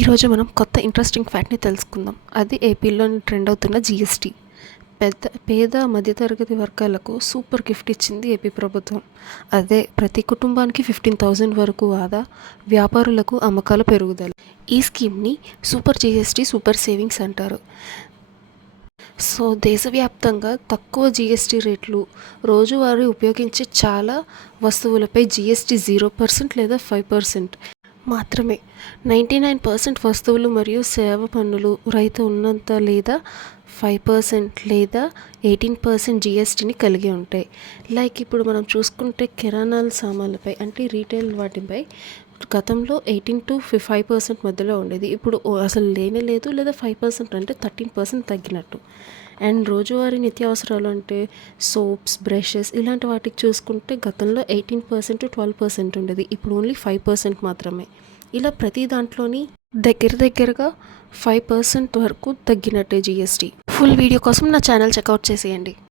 ఈరోజు మనం కొత్త ఇంట్రెస్టింగ్ ఫ్యాక్ట్ని తెలుసుకుందాం. అది ఏపీలోని ట్రెండ్ అవుతున్న జీఎస్టీ. పేద మధ్యతరగతి వర్గాలకు సూపర్ గిఫ్ట్ ఇచ్చింది ఏపీ ప్రభుత్వం. అదే ప్రతి కుటుంబానికి 15,000 వరకు ఆదా, వ్యాపారులకు అమ్మకాల పెరుగుదల. ఈ స్కీమ్ని సూపర్ జీఎస్టీ, సూపర్ సేవింగ్స్ అంటారు. సో దేశవ్యాప్తంగా తక్కువ జీఎస్టీ రేట్లు, రోజువారీ ఉపయోగించే చాలా వస్తువులపై జీఎస్టీ 0% లేదా 5% మాత్రమే. 99% వస్తువులు మరియు సేవ పన్నులు రైతు ఉన్నంత లేదా 5% లేదా 18% జీఎస్టీని కలిగి ఉంటాయి. లైక్ ఇప్పుడు మనం చూసుకుంటే కిరాణాల సామాన్లపై అంటే రీటైల్ వాటిపై గతంలో 18 to 5% మధ్యలో ఉండేది. ఇప్పుడు అసలు లేనే లేదు, లేదా 5% అంటే 13% తగ్గినట్టు. అండ్ రోజువారీ నిత్యావసరాలు అంటే సోప్స్, బ్రషెస్ ఇలాంటి వాటికి చూసుకుంటే గతంలో 18% to 12% ఉండేది. ఇప్పుడు ఓన్లీ 5% మాత్రమే. ఇలా ప్రతి దాంట్లోని దగ్గరగా 5% వరకు తగ్గినట్టే జీఎస్టీ. ఫుల్ వీడియో కోసం నా ఛానల్ చెక్అవుట్ చేసేయండి.